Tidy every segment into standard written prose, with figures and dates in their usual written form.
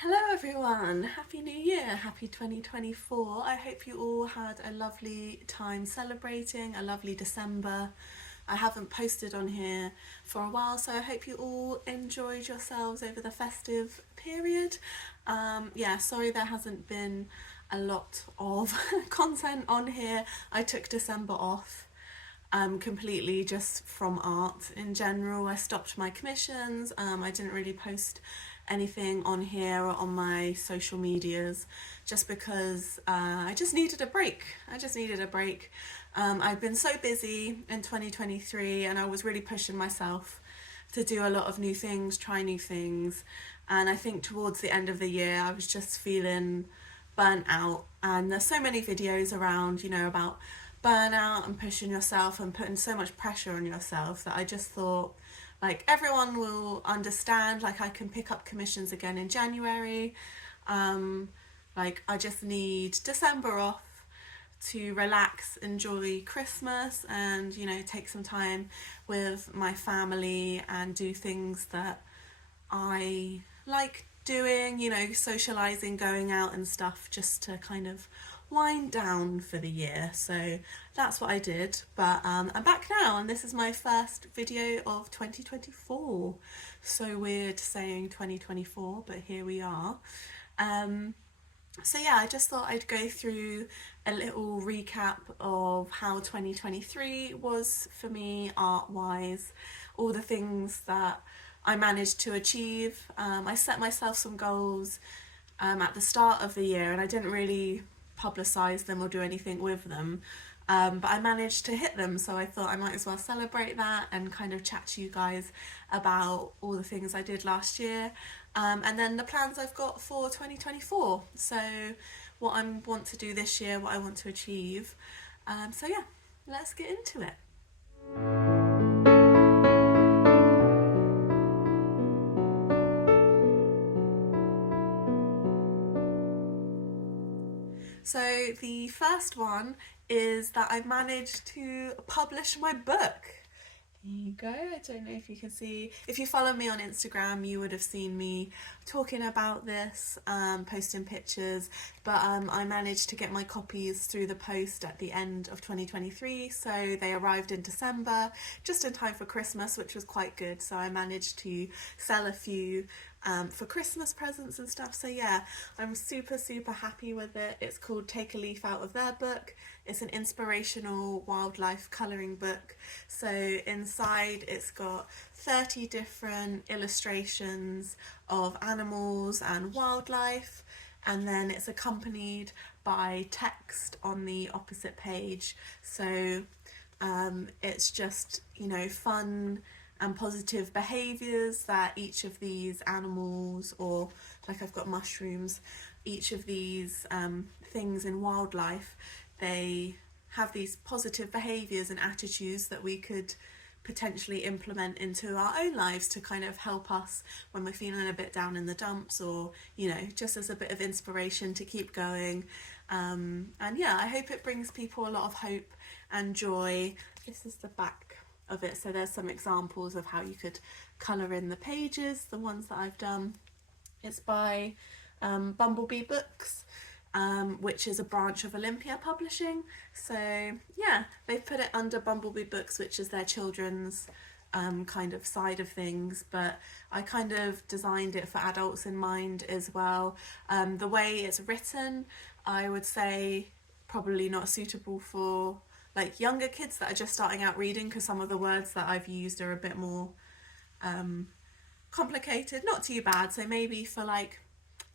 Hello everyone, Happy New Year, happy 2024. I hope you all had a lovely time celebrating, a lovely December. I haven't posted on here for a while, so I hope you all enjoyed yourselves over the festive period. Yeah, sorry there hasn't been a lot of content on here. I took December off completely just from art in general. I stopped my commissions. I didn't really post anything on here or on my social medias just because I just needed a break. I've been so busy in 2023 and I was really pushing myself to do a lot of new things, try new things. And I think towards the end of the year, I was just feeling burnt out. And there's so many videos around, about burnout and pushing yourself and putting so much pressure on yourself that I just thought, like, everyone will understand. Like, I can pick up commissions again in January. Like, I just need December off to relax, enjoy Christmas, and take some time with my family and do things that I like doing, socializing, going out and stuff, just to kind of wind down for the year. So that's what I did. But I'm back now, and this is my first video of 2024. So weird saying 2024, but here we are. So yeah, I just thought I'd go through a little recap of how 2023 was for me art-wise, all the things that I managed to achieve. I set myself some goals at the start of the year, and I didn't really publicise them or do anything with them. But I managed to hit them, so I thought I might as well celebrate that and kind of chat to you guys about all the things I did last year, and then the plans I've got for 2024. So what I want to do this year, what I want to achieve. So yeah, let's get into it. So the first one is that I managed to publish my book. There you go. I don't know if you can see. If you follow me on Instagram, you would have seen me talking about this, posting pictures. But I managed to get my copies through the post at the end of 2023. So they arrived in December, just in time for Christmas, which was quite good. So I managed to sell a few for Christmas presents and stuff. So yeah, I'm super happy with it. It's called Take a Leaf Out of Their Book. It's an inspirational wildlife colouring book. So inside it's got 30 different illustrations of animals and wildlife, and then it's accompanied by text on the opposite page. So it's just, fun and positive behaviours that each of these animals, or like I've got mushrooms, each of these things in wildlife, they have these positive behaviours and attitudes that we could potentially implement into our own lives to kind of help us when we're feeling a bit down in the dumps, or just as a bit of inspiration to keep going. And yeah, I hope it brings people a lot of hope and joy. This is the back of it, so there's some examples of how you could colour in the pages, the ones that I've done. It's by Bumblebee Books, which is a branch of Olympia Publishing. So yeah, they've put it under Bumblebee Books, which is their children's kind of side of things, but I kind of designed it for adults in mind as well. The way it's written, I would say probably not suitable for like younger kids that are just starting out reading, because some of the words that I've used are a bit more complicated. Not too bad, so maybe for like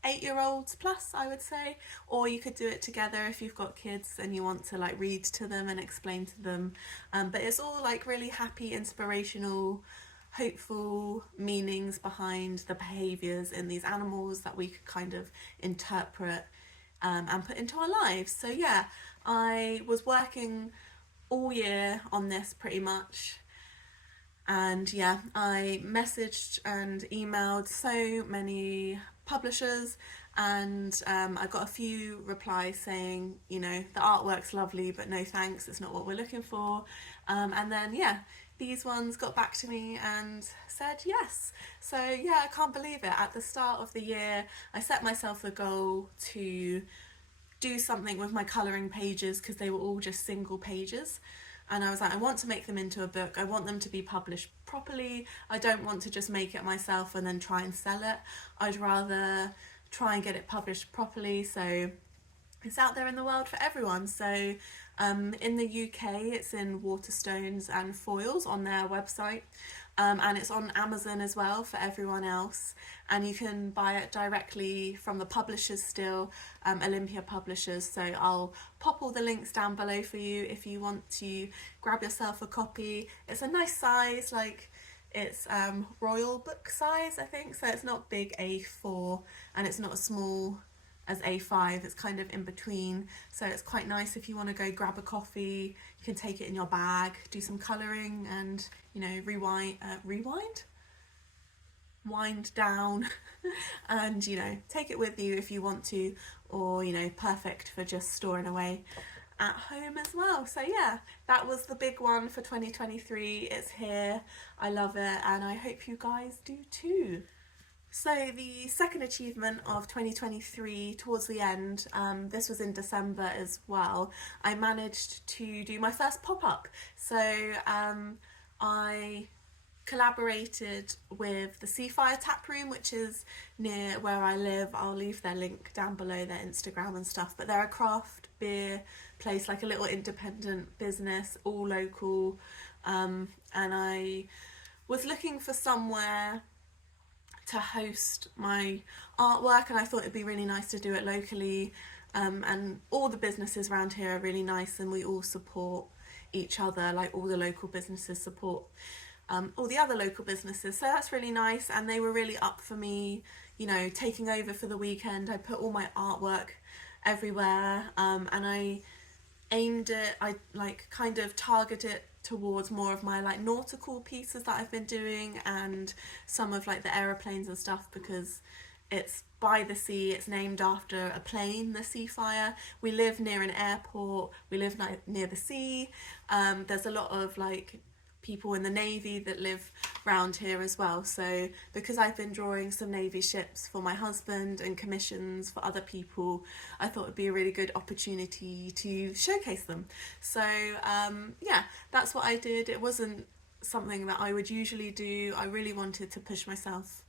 8-year-olds plus, I would say. Or you could do it together if you've got kids and you want to like read to them and explain to them. But it's all like really happy, inspirational, hopeful meanings behind the behaviours in these animals that we could kind of interpret and put into our lives. So yeah, I was working all year on this pretty much, and yeah, I messaged and emailed so many publishers, and I got a few replies saying, the artwork's lovely but no thanks, it's not what we're looking for. And then yeah, these ones got back to me and said yes. So yeah, I can't believe it. At the start of the year, I set myself the goal to do something with my colouring pages because they were all just single pages. And I was like, I want to make them into a book. I want them to be published properly. I don't want to just make it myself and then try and sell it. I'd rather try and get it published properly so it's out there in the world for everyone. So in the UK, it's in Waterstones and Foils on their website. And it's on Amazon as well for everyone else, and you can buy it directly from the publishers still, Olympia Publishers. So I'll pop all the links down below for you if you want to grab yourself a copy. It's a nice size, like it's royal book size, I think, so it's not big A4 and it's not as small as A5, it's kind of in between, so it's quite nice if you want to go grab a coffee. You can take it in your bag, do some colouring, and you know, wind down and you know, take it with you if you want to, or you know, perfect for just storing away at home as well. So yeah, that was the big one for 2023. It's here, I love it, and I hope you guys do too. So the second achievement of 2023 towards the end, this was in December as well, I managed to do my first pop-up. So I collaborated with the Seafire Tap Room, which is near where I live. I'll leave their link down below, their Instagram and stuff, but they're a craft beer place, like a little independent business, all local, and I was looking for somewhere to host my artwork, and I thought it'd be really nice to do it locally, and all the businesses around here are really nice and we all support each other, like all the local businesses support all the other local businesses, so that's really nice. And they were really up for me, you know, taking over for the weekend. I put all my artwork everywhere, and I aimed it, I like kind of target it towards more of my like nautical pieces that I've been doing, and some of like the aeroplanes and stuff, because it's by the sea, it's named after a plane, the Seafire. We live near an airport, we live near the sea. There's a lot of like people in the Navy that live around here as well, so because I've been drawing some Navy ships for my husband and commissions for other people, I thought it'd be a really good opportunity to showcase them. So yeah, that's what I did. It wasn't something that I would usually do. I really wanted to push myself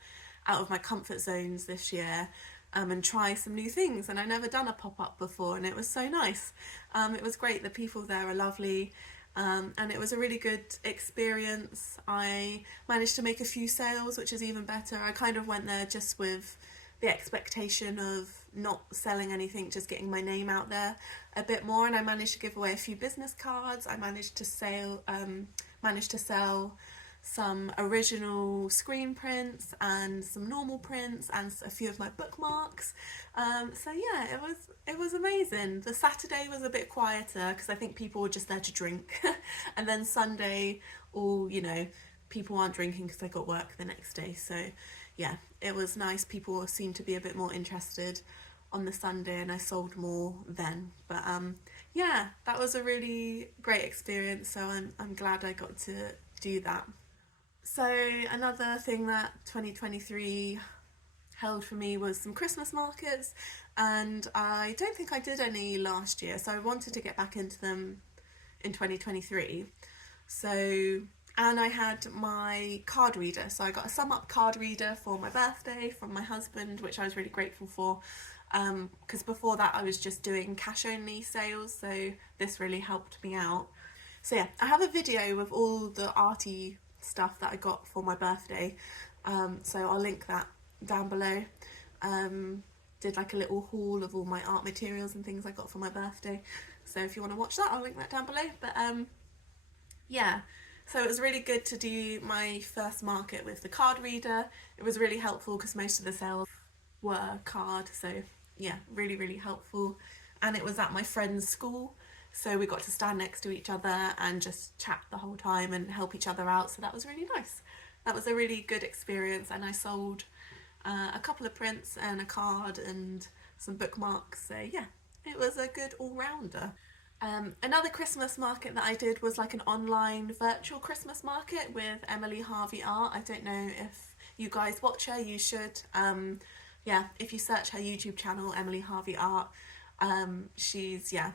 out of my comfort zones this year, and try some new things, and I've never done a pop-up before, and it was so nice. It was great, the people there are lovely. And it was a really good experience. I managed to make a few sales, which is even better. I kind of went there just with the expectation of not selling anything, just getting my name out there a bit more, and I managed to give away a few business cards. I managed to sell some original screen prints and some normal prints and a few of my bookmarks. So yeah, it was amazing. The Saturday was a bit quieter because I think people were just there to drink and then Sunday, all, you know, people aren't drinking because they got work the next day. So yeah, it was nice. People seemed to be a bit more interested on the Sunday, and I sold more then. But yeah, that was a really great experience, so I'm glad I got to do that. So another thing that 2023 held for me was some Christmas markets, and I don't think I did any last year, so I wanted to get back into them in 2023. So, and I had my card reader, so I got a Sum Up card reader for my birthday from my husband, which I was really grateful for, because before that I was just doing cash only sales, so this really helped me out. So yeah, I have a video with all the arty stuff that I got for my birthday, so I'll link that down below. Did like a little haul of all my art materials and things I got for my birthday, so if you want to watch that, I'll link that down below. But yeah, so it was really good to do my first market with the card reader. It was really helpful because most of the sales were card, so yeah, really helpful. And it was at my friend's school, so we got to stand next to each other and just chat the whole time and help each other out, so that was really nice. That was a really good experience, and I sold a couple of prints and a card and some bookmarks, so yeah, it was a good all-rounder. Another Christmas market that I did was like an online virtual Christmas market with Emily Harvey Art. I don't know if you guys watch her, you should. Yeah, if you search her YouTube channel, Emily Harvey Art, she's, yeah,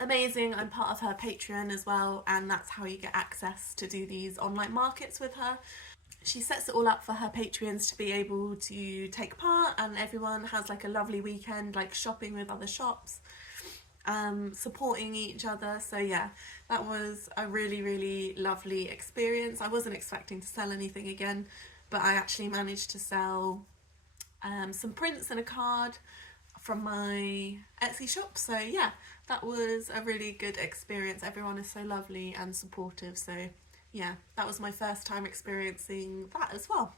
amazing. I'm part of her Patreon as well, and that's how you get access to do these online markets with her. She sets it all up for her Patreons to be able to take part, and everyone has like a lovely weekend, like shopping with other shops, supporting each other. So yeah, that was a really, really lovely experience. I wasn't expecting to sell anything again, but I actually managed to sell some prints and a card from my Etsy shop. So yeah, that was a really good experience. Everyone is so lovely and supportive. So yeah, that was my first time experiencing that as well.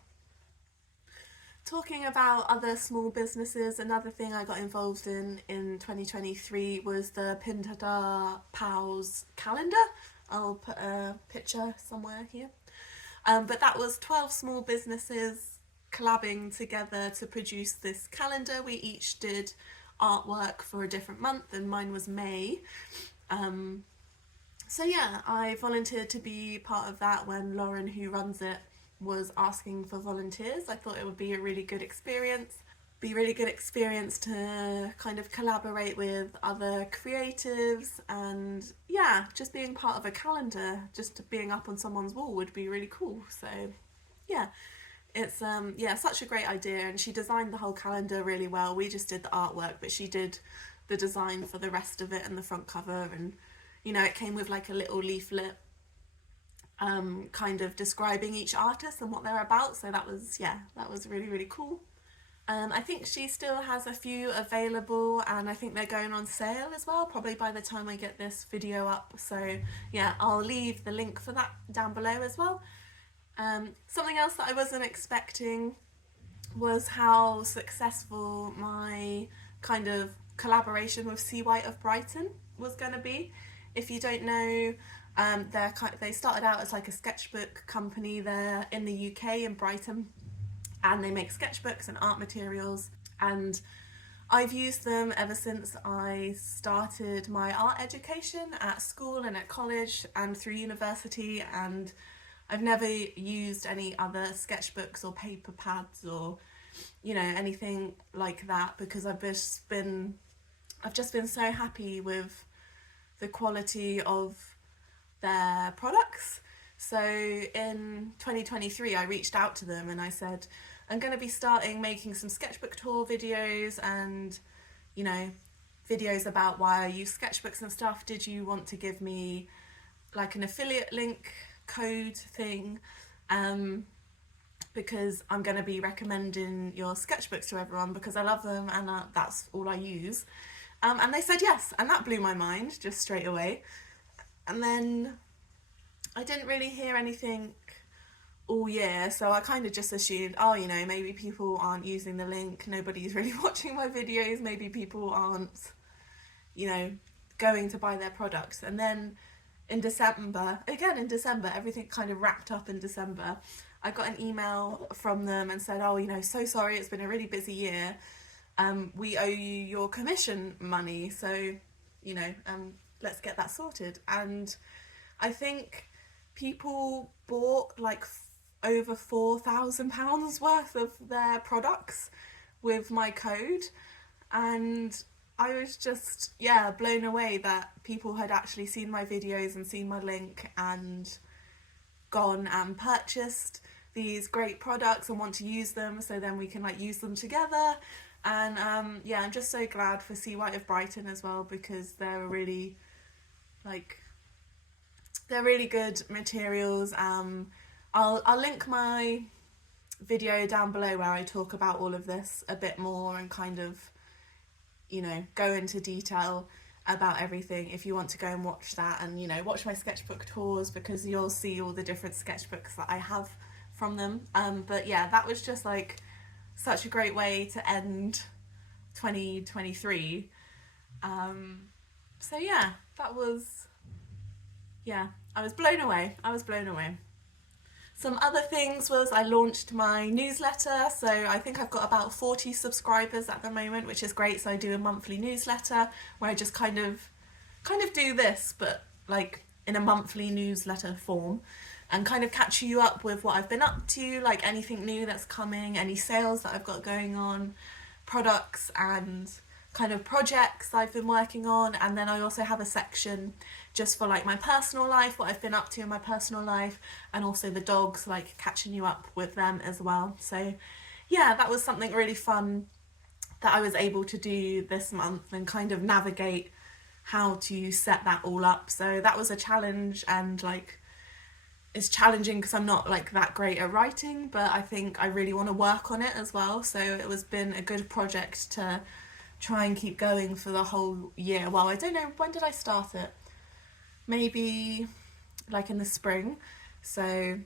Talking about other small businesses, another thing I got involved in 2023 was the Pintada Pals calendar. I'll put a picture somewhere here. But that was 12 small businesses collabing together to produce this calendar. We each did artwork for a different month, and mine was May. So yeah, I volunteered to be part of that when Lauren, who runs it, was asking for volunteers. I thought it would be a really good experience. To kind of collaborate with other creatives, and yeah, just being part of a calendar, just being up on someone's wall would be really cool. So yeah, it's yeah, such a great idea, and she designed the whole calendar really well. We just did the artwork, but she did the design for the rest of it and the front cover, and you know, it came with like a little leaflet kind of describing each artist and what they're about. So that was, yeah, that was really, really cool. I think she still has a few available, and I think they're going on sale as well, probably by the time I get this video up. So yeah, I'll leave the link for that down below as well. Something else that I wasn't expecting was how successful my kind of collaboration with C. White of Brighton was going to be. If you don't know, they started out as like a sketchbook company there in the UK in Brighton, and they make sketchbooks and art materials, and I've used them ever since I started my art education at school and at college and through university, and I've never used any other sketchbooks or paper pads or, you know, anything like that, because I've just been so happy with the quality of their products. So in 2023 I reached out to them and I said, I'm going to be starting making some sketchbook tour videos and, you know, videos about why I use sketchbooks and stuff. Did you want to give me like an affiliate link code thing? Because I'm going to be recommending your sketchbooks to everyone because I love them, and that's all I use. And they said yes, and that blew my mind just straight away. And then I didn't really hear anything all year, so I kind of just assumed, oh, you know, maybe people aren't using the link, nobody's really watching my videos, maybe people aren't, you know, going to buy their products. And then in December, everything kind of wrapped up in December, I got an email from them and said, oh, you know, so sorry, it's been a really busy year. We owe you your commission money, so, you know, let's get that sorted. And I think people bought like over £4,000 worth of their products with my code, and I was just, yeah, blown away that people had actually seen my videos and seen my link and gone and purchased these great products and want to use them, so then we can like use them together. And yeah, I'm just so glad for C. White of Brighton as well, because they're really good materials. I'll link my video down below where I talk about all of this a bit more and kind of, you know, go into detail about everything if you want to go and watch that, and, you know, watch my sketchbook tours, because you'll see all the different sketchbooks that I have from them. But yeah, that was just like such a great way to end 2023. So yeah, that was, yeah, I was blown away. Some other things was I launched my newsletter, so I think I've got about 40 subscribers at the moment, which is great. So I do a monthly newsletter where I just kind of kind of do this, but like in a monthly newsletter form, and kind of catch you up with what I've been up to, like anything new that's coming, any sales that I've got going on, products and kind of projects I've been working on. And then I also have a section just for like my personal life, what I've been up to in my personal life, and also the dogs, like catching you up with them as well. So yeah, that was something really fun that I was able to do this month, and kind of navigate how to set that all up. So that was a challenge, and like it's challenging because I'm not like that great at writing, but I think I really want to work on it as well. So it was been a good project to try and keep going for the whole year. Well, I don't know, when did I start it? Maybe like in the spring. So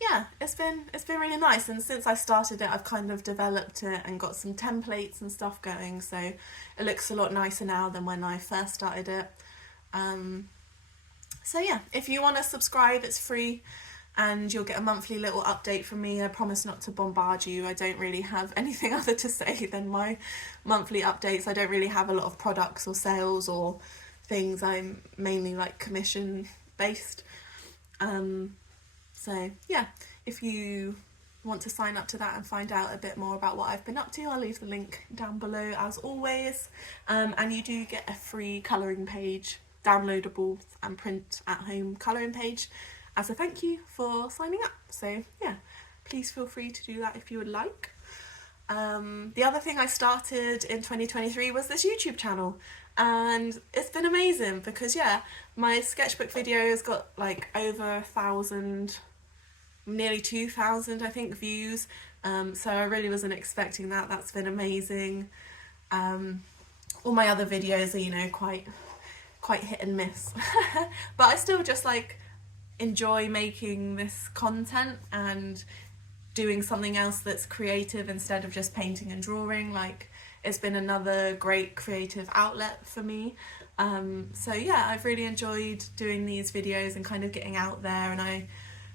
yeah, it's been really nice, and since I started it I've kind of developed it and got some templates and stuff going, so it looks a lot nicer now than when I first started it. So yeah, if you want to subscribe, it's free and you'll get a monthly little update from me. I promise not to bombard you. I don't really have anything other to say than my monthly updates. I don't really have a lot of products or sales or things. I'm mainly like commission based. So yeah, if you want to sign up to that and find out a bit more about what I've been up to, I'll leave the link down below as always. And you do get a free colouring page, downloadable and print at home colouring page as a thank you for signing up. So yeah, please feel free to do that if you would like. The other thing I started in 2023 was this YouTube channel, and it's been amazing because yeah, my sketchbook videos got like over 1,000, nearly 2,000 I think views, so I really wasn't expecting that. That's been amazing. All my other videos are, you know, quite hit and miss but I still just like enjoy making this content and doing something else that's creative instead of just painting and drawing. Like, it's been another great creative outlet for me. So yeah, I've really enjoyed doing these videos and kind of getting out there, and I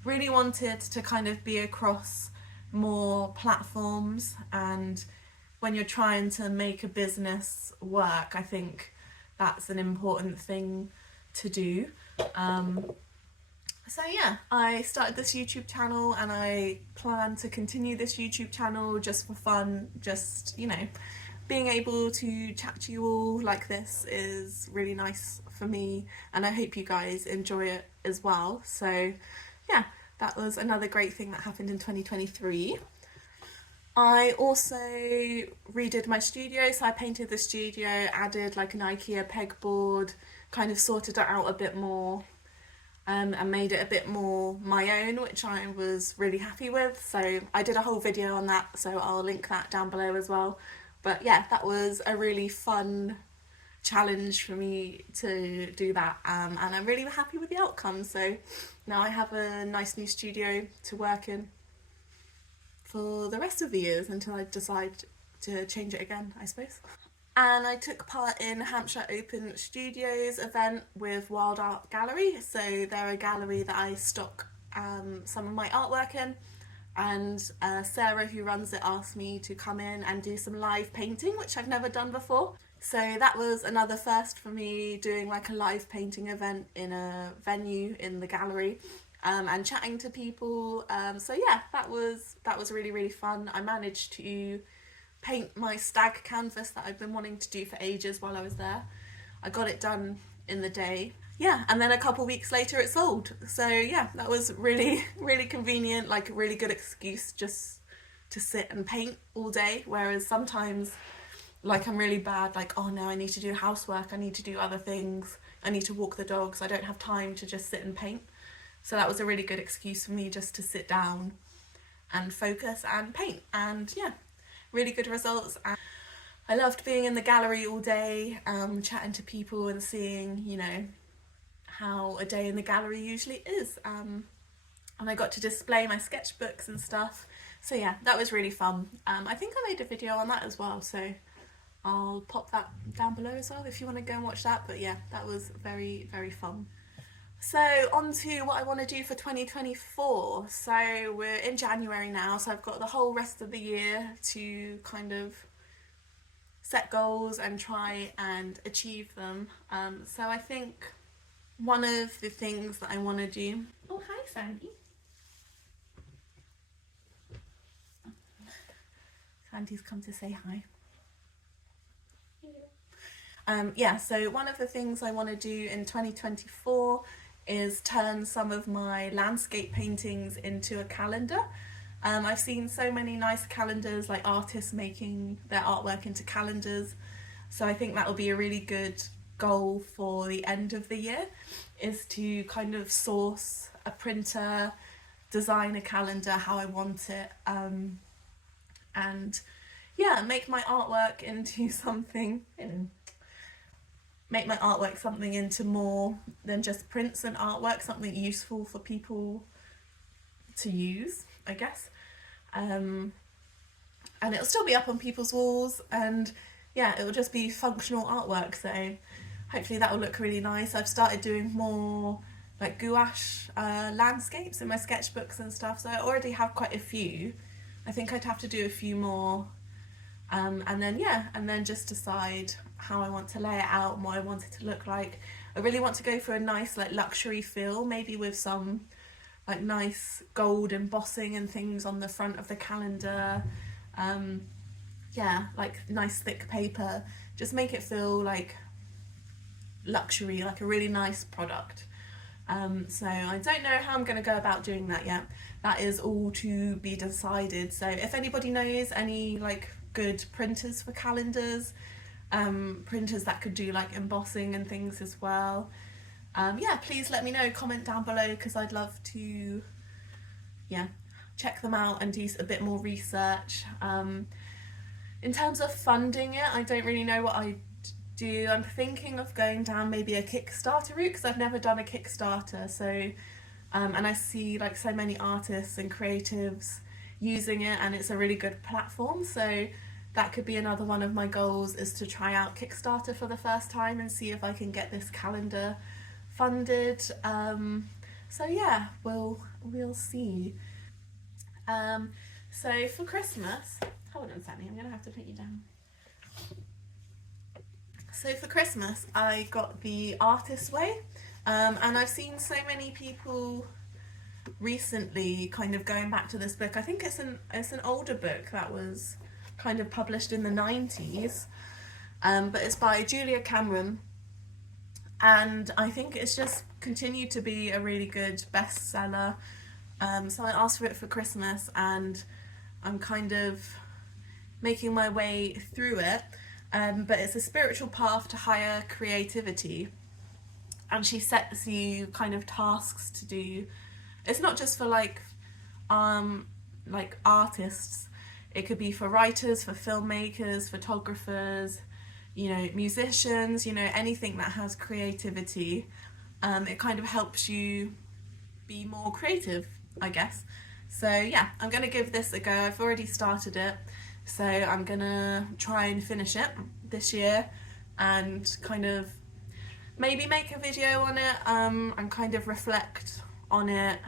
really wanted to kind of be across more platforms. And when you're trying to make a business work, I think that's an important thing to do. So yeah, I started this YouTube channel and I plan to continue this YouTube channel just for fun. Just, you know, being able to chat to you all like this is really nice for me, and I hope you guys enjoy it as well. So yeah, that was another great thing that happened in 2023. I also redid my studio, so I painted the studio, added like an IKEA pegboard, kind of sorted it out a bit more, and made it a bit more my own, which I was really happy with. So I did a whole video on that, so I'll link that down below as well. But yeah, that was a really fun challenge for me to do that, and I'm really happy with the outcome. So now I have a nice new studio to work in for the rest of the years until I decide to change it again, I suppose. And I took part in Hampshire Open Studios event with Wild Art Gallery. So they're a gallery that I stock some of my artwork in, and Sarah, who runs it, asked me to come in and do some live painting, which I've never done before. So that was another first for me, doing like a live painting event in a venue in the gallery. And chatting to people. So yeah, that was really, really fun. I managed to paint my stag canvas that I've been wanting to do for ages while I was there. I got it done in the day. Yeah, and then a couple weeks later it sold. So yeah, that was really, really convenient, like a really good excuse just to sit and paint all day. Whereas sometimes, like, I'm really bad, like, oh no, I need to do housework, I need to do other things, I need to walk the dogs, I don't have time to just sit and paint. So that was a really good excuse for me just to sit down and focus and paint. And yeah, really good results. And I loved being in the gallery all day, chatting to people and seeing, you know, how a day in the gallery usually is. And I got to display my sketchbooks and stuff. So yeah, that was really fun. I think I made a video on that as well, so I'll pop that down below as well if you want to go and watch that. But yeah, that was very, very fun. So on to what I want to do for 2024. So we're in January now, so I've got the whole rest of the year to kind of set goals and try and achieve them. So I think one of the things that I want to do... Oh, hi Sandy. Sandy's come to say hi. Yeah, so one of the things I want to do in 2024 is turn some of my landscape paintings into a calendar. I've seen so many nice calendars, like artists making their artwork into calendars, so I think that will be a really good goal for the end of the year, is to kind of source a printer, design a calendar how I want it, and yeah, make my artwork into something, make my artwork something into more than just prints and artwork, something useful for people to use, I guess. And it'll still be up on people's walls, and yeah, it will just be functional artwork, so hopefully that will look really nice. I've started doing more like gouache landscapes in my sketchbooks and stuff, so I already have quite a few. I think I'd have to do a few more, and then just decide how I want to lay it out and what I want it to look like. I really want to go for a nice like luxury feel, maybe with some like nice gold embossing and things on the front of the calendar. Yeah, like nice thick paper, just make it feel like luxury, like a really nice product. So I don't know how I'm going to go about doing that yet. That is all to be decided. So if anybody knows any like good printers for calendars, printers that could do like embossing and things as well, yeah, please let me know, comment down below, because I'd love to, yeah, check them out and do a bit more research. In terms of funding it, I don't really know what I do. I'm thinking of going down maybe a Kickstarter route, because I've never done a Kickstarter, so and I see like so many artists and creatives using it, and it's a really good platform, so that could be another one of my goals, is to try out Kickstarter for the first time and see if I can get this calendar funded. So yeah, we'll see. So for Christmas, hold on Sammy, I'm gonna have to put you down. So for Christmas I got the Artist's Way, and I've seen so many people recently kind of going back to this book. I think it's an older book that was kind of published in the 90s, but it's by Julia Cameron, and I think it's just continued to be a really good bestseller. So I asked for it for Christmas, and I'm kind of making my way through it, but it's a spiritual path to higher creativity, and she sets you kind of tasks to do. It's not just for like artists, it could be for writers, for filmmakers, photographers, you know, musicians, you know, anything that has creativity. It kind of helps you be more creative, I guess. So yeah, I'm gonna give this a go. I've already started it, so I'm gonna try and finish it this year and kind of maybe make a video on it, and kind of reflect on it.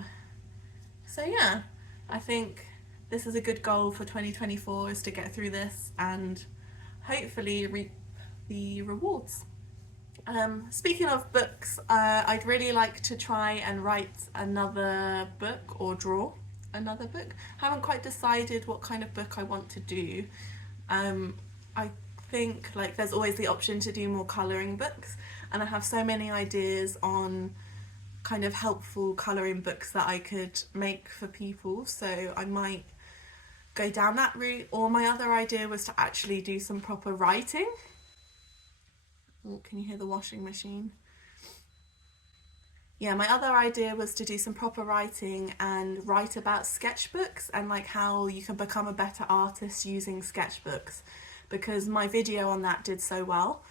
So yeah, I think this is a good goal for 2024, is to get through this and hopefully reap the rewards. Speaking of books, I'd really like to try and write another book or draw another book. I haven't quite decided what kind of book I want to do. I think like there's always the option to do more colouring books, and I have so many ideas on kind of helpful colouring books that I could make for people, so I might go down that route. Or my other idea was to actually do some proper writing. Oh, can you hear the washing machine? Yeah, my other idea was to do some proper writing and write about sketchbooks and like how you can become a better artist using sketchbooks, because my video on that did so well,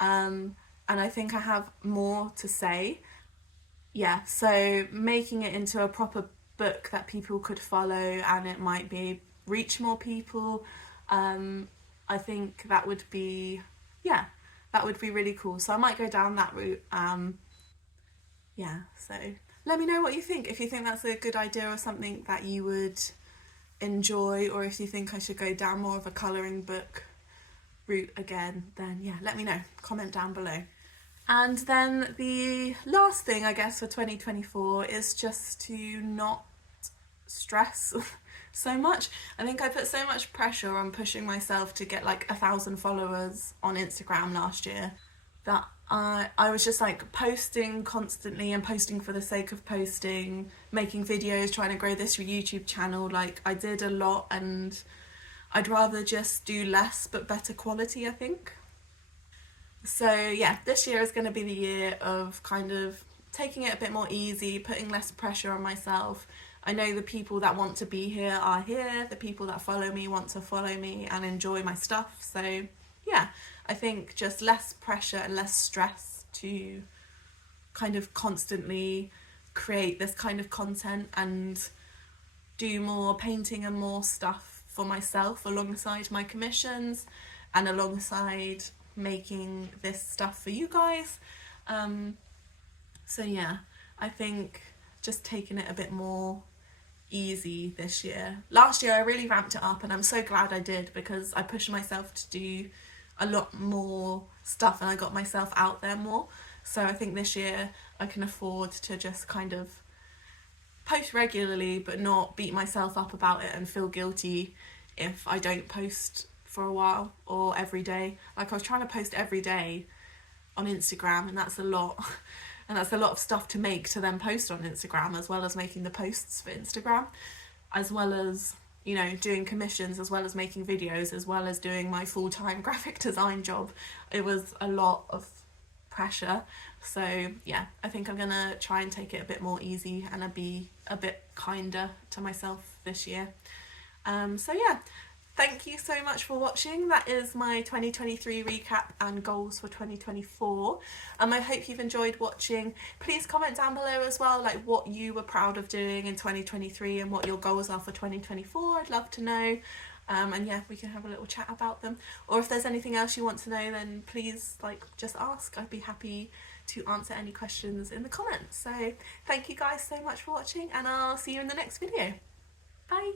and I think I have more to say. Yeah, so making it into a proper book that people could follow, and it might be reach more people, I think that would be, yeah, that would be really cool. So I might go down that route. Yeah, so let me know what you think, if you think that's a good idea or something that you would enjoy, or if you think I should go down more of a colouring book route again, then yeah, let me know, comment down below. And then the last thing I guess for 2024 is just to not stress so much. I think I put so much pressure on pushing myself to get like 1,000 followers on Instagram last year that I was just like posting constantly and posting for the sake of posting, making videos, trying to grow this YouTube channel. Like I did a lot, and I'd rather just do less but better quality, I think. So yeah, this year is going to be the year of kind of taking it a bit more easy, putting less pressure on myself. I know the people that want to be here are here, the people that follow me want to follow me and enjoy my stuff. So yeah, I think just less pressure and less stress to kind of constantly create this kind of content and do more painting and more stuff for myself alongside my commissions and alongside making this stuff for you guys. So yeah, I think just taking it a bit more easy this year. Last year I really ramped it up, and I'm so glad I did, because I pushed myself to do a lot more stuff and I got myself out there more. So I think this year I can afford to just kind of post regularly but not beat myself up about it and feel guilty if I don't post for a while or every day. Like I was trying to post every day on Instagram, and that's a lot. And that's a lot of stuff to make to then post on Instagram, as well as making the posts for Instagram, as well as, you know, doing commissions, as well as making videos, as well as doing my full-time graphic design job. It was a lot of pressure. So yeah, I think I'm gonna try and take it a bit more easy and be a bit kinder to myself this year. So yeah, thank you so much for watching. That is my 2023 recap and goals for 2024. I hope you've enjoyed watching. Please comment down below as well, like what you were proud of doing in 2023 and what your goals are for 2024. I'd love to know. And yeah, we can have a little chat about them. Or if there's anything else you want to know, then please just ask. I'd be happy to answer any questions in the comments. So thank you guys so much for watching, and I'll see you in the next video. Bye.